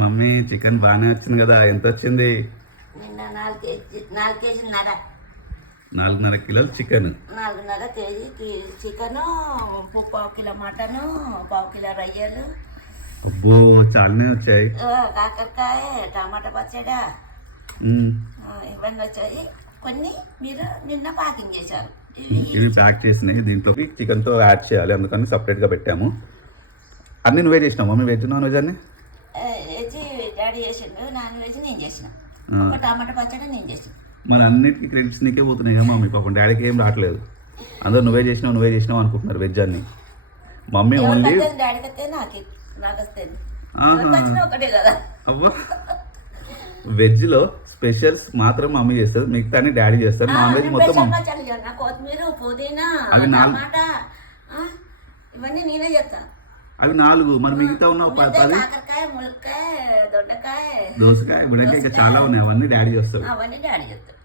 Mummy chicken బాగానే వచ్చింది కదా, ఎంత వచ్చింది? నిన్న 4 కేజీన్నర. 4.5 కిలోలు chicken. 4.5 KG chicken, 1/4 kilo mutton, 1/4 kilo రొయ్యలు. అబ్బో చాలానే వచ్చాయి. కాకరకాయ, టమాటా పచ్చడి ఇవన్నీ వచ్చాయి. కొన్ని మీరు నిన్న ప్యాకింగ్ చేశారు. ఇవి ప్యాక్ చేసినాయి. దీంట్లోకి చికెన్తో యాడ్ చేయాలి, అందుకని సపరేట్గా పెట్టాము. అన్నీ నువ్వే చేసినావు మమ్మీ? వెజ్ నాన్ వెజ్ అన్నీ? వెజ్ డాడీ చేసిండు, నాన్ వెజ్ నేను చేసిన. ఒక టమాటా పచ్చడి నేను చేసిన. మన అన్నిటికీ క్రెడిట్స్ నీకే పోతున్నాయి కదా మమ్మీ. పాపం డాడీకి ఏం రావట్లేదు. అందరూ నువ్వే చేసినావు అనుకుంటున్నారు వెజ్ అన్ని. మమ్మీ ఓన్లీ డాడీకి వస్తే నాకు వస్తుంది ఒకటే కదా. అవ్వ వెజ్లో స్పెషల్స్ మాత్రం మమ్మీ చేస్తారు, మిగతా డాడీ చేస్తారు. నాన్ వెజ్ మొత్తం కొత్తిమీర, పుదీనా, అవి టమాటా ఇవన్నీ నేనే చేస్తాను. అవి 4. మరి మిగతా ఉన్న 10. కాకరకాయ, ములక్కాయ, దొండకాయ, దోసకాయ, బుడకాయ, ఇంకా చాలా ఉన్నాయి. అవన్నీ డాడీ చేస్తారు. అవన్నీ డాడీ చేస్తారు.